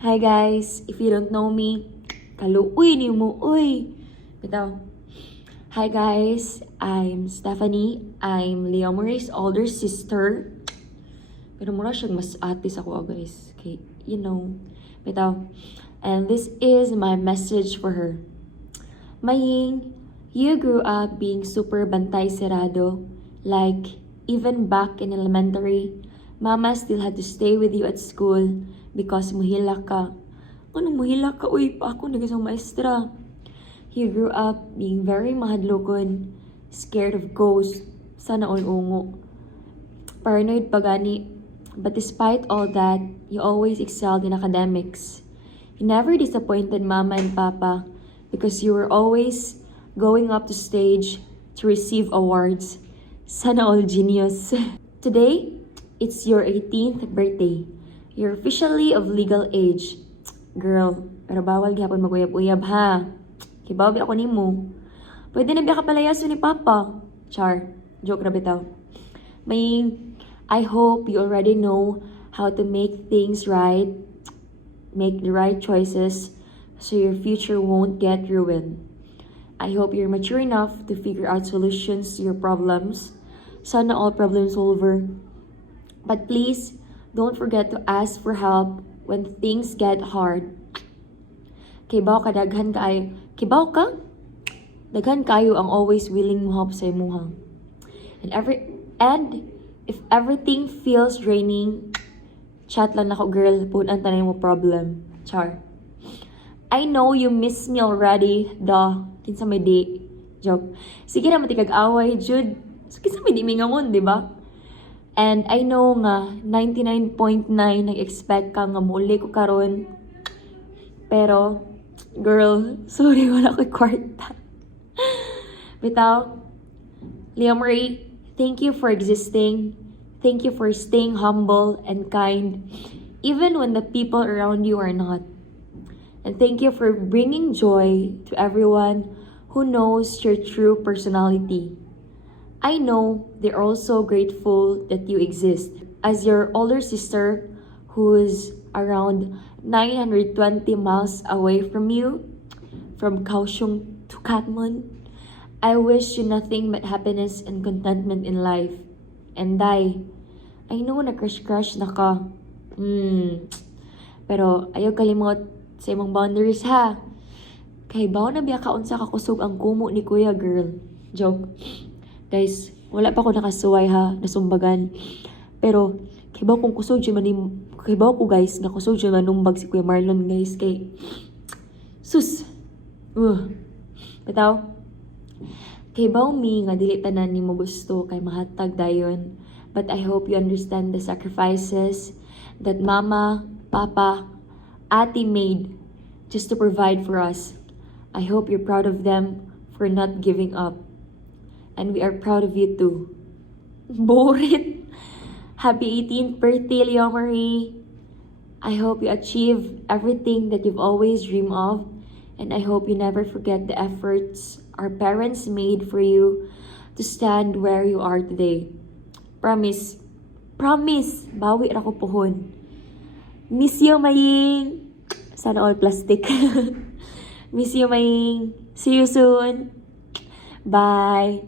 Hi guys, if you don't know me, kaluoy ni mo, uy. Bitaw. Hi guys, I'm Stephanie. I'm Leo Marie's older sister. Pero mura siyang mas atis ako guys. Okay, you know. Bitaw. And this is my message for her. Maying, you grew up being super bantay serado. Like, even back in elementary, Mama still had to stay with you at school because muhila ka. Anong muhila ka? Uy, pa ako nagasang maestra. You grew up being very mahadlokon, scared of ghosts, sana all ungo. Paranoid pagani. But despite all that, you always excelled in academics. You never disappointed Mama and Papa because you were always going up to stage to receive awards. Sana all genius. Today, it's your 18th birthday. You're officially of legal age. Girl, pero bawal gihapon maguyab-uyab ha. Kibawi ako nimo. Pwede na biya ka palayaso ni Papa. Char, joke na bitaw. I hope you already know how to make things right, make the right choices, so your future won't get ruined. I hope you're mature enough to figure out solutions to your problems. Sana all problem solver. But please, don't forget to ask for help when things get hard. Kibaw ka daghan kaayo. Kibaw ka? Daghan kayo ang always willing mo help sa imuhang. And if everything feels draining, chat lang ako girl, punan tanay mo problem. Char. I know you miss me already, duh. Kinsa may di. Joke. Sige na matikag-away, Jude. So, kinsa may di mingamon, di ba? And I know nga, 99.9 nag-expect ka nga muli ko karon. Pero, girl, sorry, wala ko kwarta. Bitaw, Leo Marie, thank you for existing. Thank you for staying humble and kind, even when the people around you are not. And thank you for bringing joy to everyone who knows your true personality. I know they're also grateful that you exist. As your older sister, who's around 920 miles away from you, from Kaohsiung to Katmon, I wish you nothing but happiness and contentment in life. And I know na crush na ka. Pero ayaw kalimot sa imong boundaries ha. Kay bawo na biya kaon sa kakusog ang kumo ni Kuya girl. Joke. Guys, wala pa ako nakasuway ha, nasumbagan. Pero, kibaw kung kusog dyan kibaw ko guys, nga kusog dyan manumbag si Kuya Marlon guys, kay sus! Bitaw, kibaw mi nga dili tanan ni mo gusto kay mahatag dayon. But I hope you understand the sacrifices that Mama, Papa, Ate made just to provide for us. I hope you're proud of them for not giving up. And we are proud of you too. Borit! Happy 18th birthday, Leo Marie! I hope you achieve everything that you've always dreamed of. And I hope you never forget the efforts our parents made for you to stand where you are today. Promise. Promise! Bawi ra ko pohon. Miss you, Maying! Sana all plastic. Miss you, Maying! See you soon! Bye!